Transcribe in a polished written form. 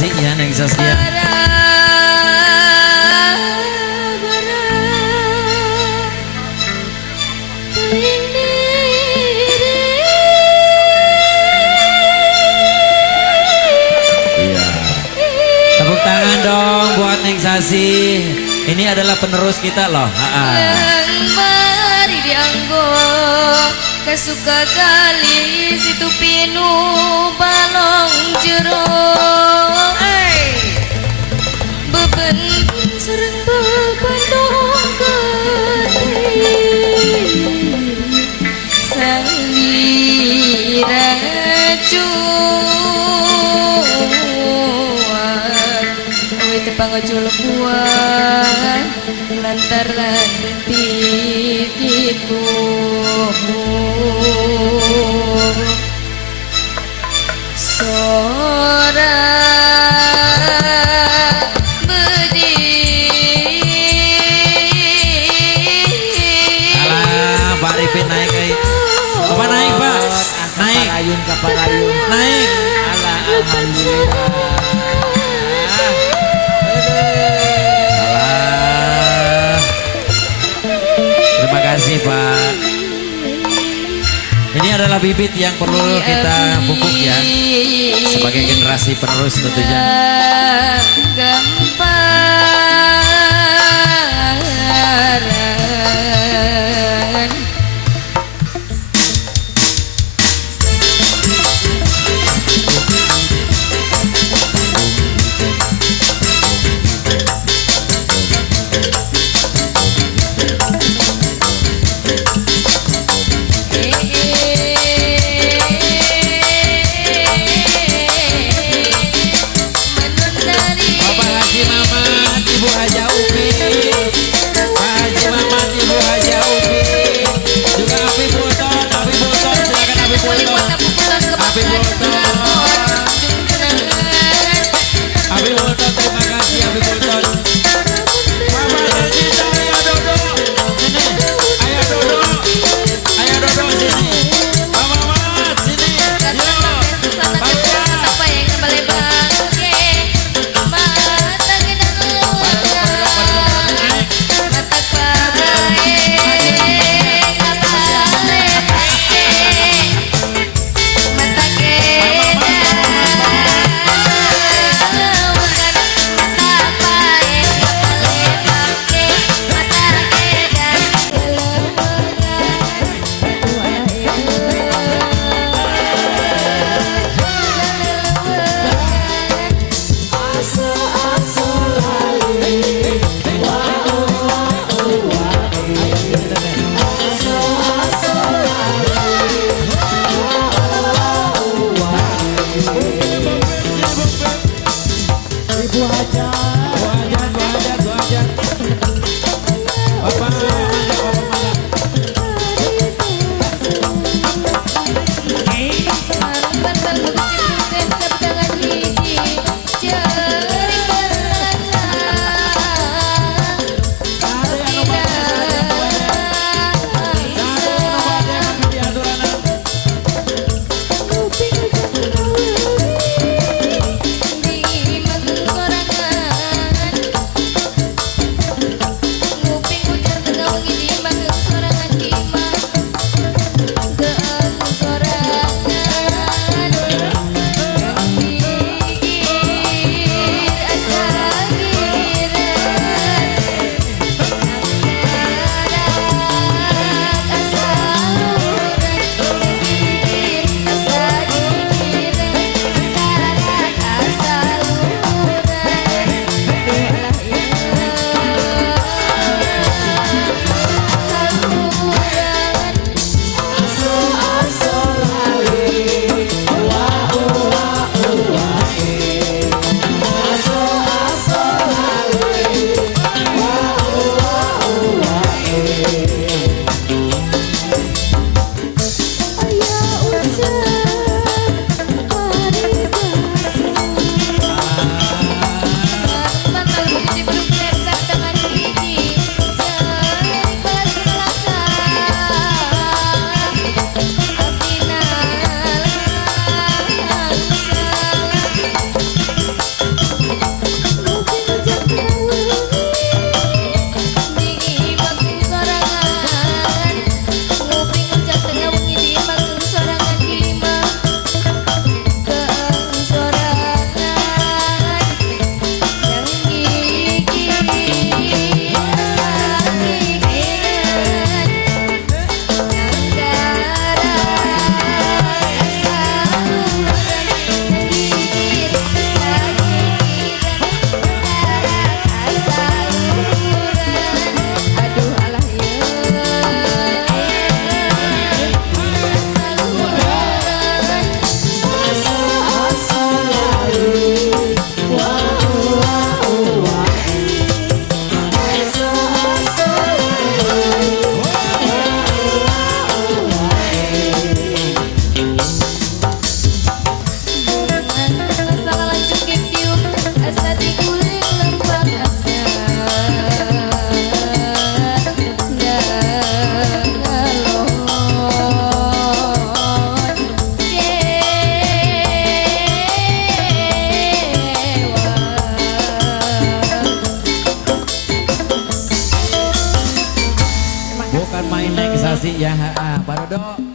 kasih ya Neng Saskia. Iya. Tepuk tangan dong buat Neng Sasi. Ini adalah penerus kita loh. Mari dianggo kasuka kali situ pinu balong jero beben sereng bebendong gede sali racuan oi tepang juluk buah lantaran pikirku sora bedi Alah, Pak Ripin naik ay. Apa naik Pak? Naik. Ayun ka parayun. Naik. Ala alhamdulillah. Alah. Terima kasih Pak. Ini adalah bibit yang perlu kita pupuk ya. Sebagai generasi penerus tentunya. Gamparan menundari sih ya. Baru dong.